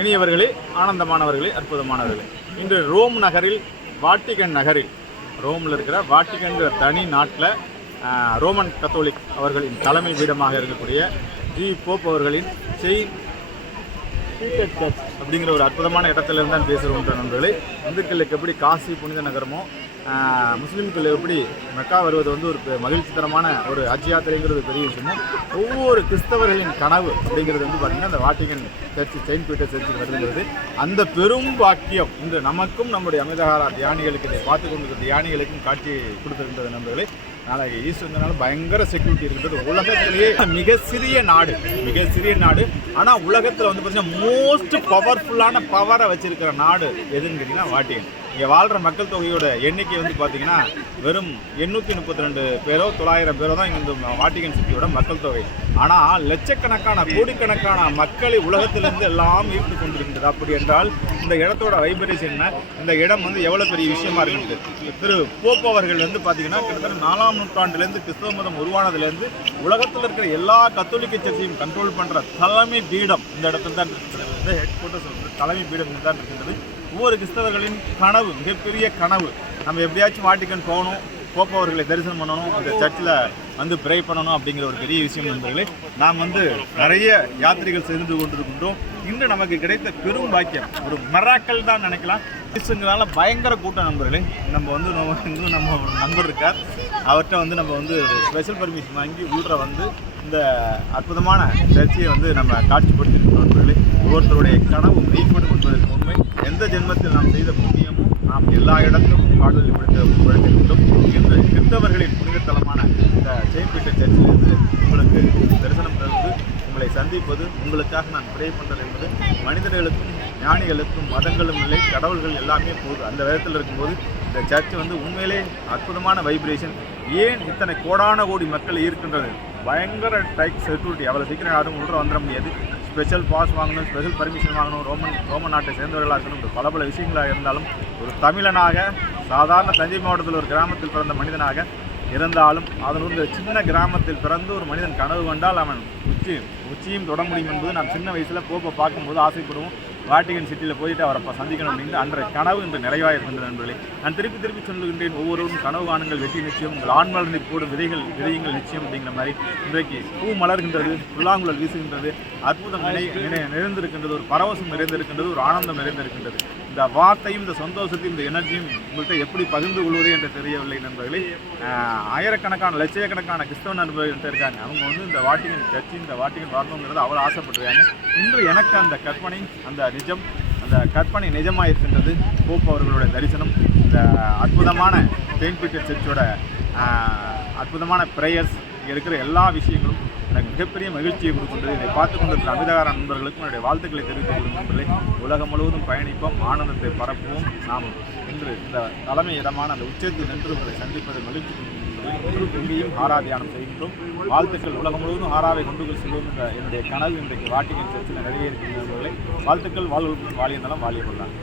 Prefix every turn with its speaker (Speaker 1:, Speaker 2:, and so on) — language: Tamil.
Speaker 1: இனியவர்களே ஆனந்தமானவர்களே அற்புதமானவர்களே. இன்று ரோம் நகரில் வாட்டிகன் நகரில் ரோமில் இருக்கிற வாட்டிகன்கிற தனி நாட்டில் ரோமன் கத்தோலிக் அவர்களின் தலைமை பீடமாக இருக்கக்கூடிய ஜி போப் அவர்களின் செயின் அப்படிங்கிற ஒரு அற்புதமான இடத்துல இருந்து தான் பேசுகிறோன்ற நண்பர்களே. இந்துக்களுக்கு எப்படி காசி புனித நகரமோ முஸ்லீம்கள் எப்படி மெக்கா வருவது வந்து ஒரு மகிழ்ச்சி மகிழ்ச்சிகரமான ஒரு ஹஜ் யாத்திரைங்கிறது பெரிய விஷயமும் ஒவ்வொரு கிறிஸ்தவர்களின் கனவு அப்படிங்கிறது வந்து பார்த்திங்கன்னா அந்த வாட்டிகன் சர்ச் செயின்ட் பீட்டர் சர்ச்சுக்கு வருதுங்கிறது அந்த பெரும் பாக்கியம் இன்று நமக்கும் நம்முடைய அமிதகாரா தியானிகளுக்கு இதை பார்த்து கொண்டிருக்கிற தியானிகளுக்கும் காட்சி கொடுத்திருக்கின்றது நண்பர்களே. நாளைக்கு ஈஸ்வரனால பயங்கர செக்யூரிட்டி இருக்கிறது. உலகத்திலேயே மிக சிறிய நாடு மிக சிறிய நாடு. ஆனால் உலகத்தில் வந்து பார்த்தீங்கன்னா மோஸ்ட் பவர்ஃபுல்லான பவரை வச்சிருக்கிற நாடு எதுன்னு கேட்டிங்கன்னா வாட்டிகன் இங்கே வாழ்கிற மக்கள் தொகையோட எண்ணிக்கை வந்து பார்த்தீங்கன்னா வெறும் எண்ணூற்றி முப்பத்தி ரெண்டு பேரோ தொள்ளாயிரம் பேரோ தான் இங்கே இந்த வாட்டிகன் சிட்டியோட மக்கள் தொகை. ஆனால் லட்சக்கணக்கான கோடிக்கணக்கான மக்களை உலகத்திலிருந்து எல்லாம் ஈர்த்து கொண்டிருக்கின்றது. அப்படி என்றால் இந்த இடத்தோட வைப்ரேஷன் என்ன? இந்த இடம் வந்து எவ்வளோ பெரிய விஷயமா இருக்குது திரு போப் அவர்கள் வந்து பார்த்தீங்கன்னா கிட்டத்தட்ட நாலாம் நூற்றாண்டுலேருந்து கிறிஸ்தவ மதம் உருவானதுலேருந்து உலகத்தில் இருக்கிற எல்லா கத்தோலிக்க சர்ச்சையும் கண்ட்ரோல் பண்ணுற தலைமை பீடம் இந்த இடத்துல தான் இருக்கிறது. ஹெட் குவார்ட்டர்ஸ் தலைமை பீடம் தான் இருக்கின்றது ஒவ்வொரு கிறிஸ்தவர்களின் கனவு மிகப்பெரிய கனவு. நம்ம எப்படியாச்சும் வாட்டிக்கன் போகணும் போப் அவர்களை தரிசனம் பண்ணணும் அந்த சர்ச்சில் வந்து ப்ரே பண்ணணும் அப்படிங்கிற ஒரு பெரிய விஷயம் நண்பர்களே. நாம் வந்து நிறைய யாத்திரைகள் சென்று கொண்டிருக்கின்றோம். இன்று நமக்கு கிடைத்த பெரும் பாக்கியம் ஒரு மராக்கள் தான் நினைக்கலாம். கிறிஸ்துங்களால பயங்கர கூட்டம் நண்பர்களே. நம்ம வந்து நம்ம இன்னும் நம்ம ஒரு நண்பர் இருக்கார். அவர்கிட்ட வந்து நம்ம வந்து ஸ்பெஷல் பர்மிஷன் வாங்கி உள்ள வந்து இந்த அற்புதமான சர்ச்சையை வந்து நம்ம காட்சிப்படுத்திருக்கிறோம் நண்பர்களே. ஒவ்வொருத்தருடைய கனவு மெய்ப்படும் என்பதற்கு உண்மை எந்த ஜென்மத்தில் நாம் செய்த புண்ணியமும் நாம் எல்லா இடத்திலும் பாடலில் படுத்த படுத்திருக்கின்றோம் இன்று கிறிஸ்தவர்களின் புனிதத்தலமான இந்த செயின் சர்ச்சிலிருந்து உங்களுக்கு தரிசனம் தந்து உங்களை சந்திப்பது உங்களுக்காக நான் பிரே பண்ணுறது என்பது மனிதர்களுக்கும் ஞானிகளுக்கும் மதங்களும் இல்லை கடவுள்கள் எல்லாமே போகுது அந்த விதத்தில் இருக்கும்போது இந்த சர்ச் வந்து உண்மையிலே அற்புதமான வைப்ரேஷன் ஏன் இத்தனை கோடான கோடி மக்கள் இருக்கின்றது பயங்கர டைக் செக்யூரிட்டி அவ்வளோ சீக்கிரம் யாரும் உள்ள வந்துட முடியாது. ஸ்பெஷல் பாஸ் வாங்கணும் ஸ்பெஷல் பர்மிஷன் வாங்கணும். ரோமன் ரோமன் நாட்டை சேர்ந்தவர்களாக இருக்கணும் பல பல விஷயங்களாக இருந்தாலும் ஒரு தமிழனாக சாதாரண தஞ்சை மாவட்டத்தில் ஒரு கிராமத்தில் பிறந்த மனிதனாக இருந்தாலும் அதன் ஒரு சின்ன கிராமத்தில் பிறந்து ஒரு மனிதன் கனவு கொண்டால் அவன் உச்சி உச்சியும் தொட முடியும் என்பது நான் சின்ன வயசில் போப்பை பார்க்கும்போது ஆசைப்படுவோம். வாட்டிகன் சிட்டியில் போயிட்டு அவரை சந்திக்கணும் அப்படின்னு அன்றைய கனவு இன்று நிறைவாக இருக்கின்றது நண்பர்களே. நான் திருப்பி திருப்பி சொல்லுகின்றேன் ஒவ்வொருவரும் கனவு காணுங்கள் வெற்றி நிச்சயம் உங்கள் ஆண் மலர்ந்து போடும் விதைகள் விதையுங்கள் நிச்சயம் அப்படிங்கிற மாதிரி இன்றைக்கு பூ மலர்கின்றது புல்லாங்குழல் வீசுகின்றது அற்புதம் நினை நிறைந்திருக்கின்றது ஒரு பரவசம் நிறைந்திருக்கின்றது ஒரு ஆனந்தம் நிறைந்திருக்கின்றது. இந்த வார்த்தையும் இந்த சந்தோஷத்தையும் இந்த எனர்ஜியும் உங்கள்கிட்ட எப்படி பகிர்ந்து கொள்வது என்று தெரியவில்லை நண்பர்களே. ஆயிரக்கணக்கான லட்சக்கணக்கான கிறிஸ்தவ நண்பர்கள்ட்ட இருக்காங்க. அவங்க வந்து இந்த வாட்டிகன் சர்ச்சு இந்த வாட்டிகன் வரணுங்கிறது அவ்வளோ ஆசைப்படுறாங்க இன்று எனக்கு அந்த கற்பனை அந்த நிஜம். அந்த கற்பனை நிஜமாயிருக்கின்றது போப் அவர்களுடைய தரிசனம். இந்த அற்புதமான செயின்ட் பீட்டர் சர்ச்சோட அற்புதமான ப்ரேயர்ஸ் இங்கே இருக்கிற எல்லா விஷயங்களும் எனக்கு மிகப்பெரிய மகிழ்ச்சியை கொடுக்கின்றது. இதை பார்த்து கொண்டிருக்கிற அமிதகார நண்பர்களுக்கும் என்னுடைய வாழ்த்துக்களை தெரிவித்துக் கொள்ளும் உலகம் முழுவதும் பயணிப்போம் ஆனந்தத்தை பரப்புவோம். நாம் இன்று இந்த தலைமை இடமான அந்த உச்சத்தில் நின்று உங்களை சந்திப்பதை மகிழ்ச்சி கொள்கின்றோம். இங்கேயும் ஆரா தியானம் செய்கின்றோம். வாழ்த்துக்கள். உலகம் முழுவதும் ஆறாவை கொண்டு செல்வோம் என்ற என்னுடைய கனவு இன்றைக்கு வாட்டிகன் சர்ச்சில் நிறைவேறுகின்றவர்களை வாழ்த்துக்கள். வாழ்வுடன் வாழிய நலம் வாழிய கொள்ளாங்க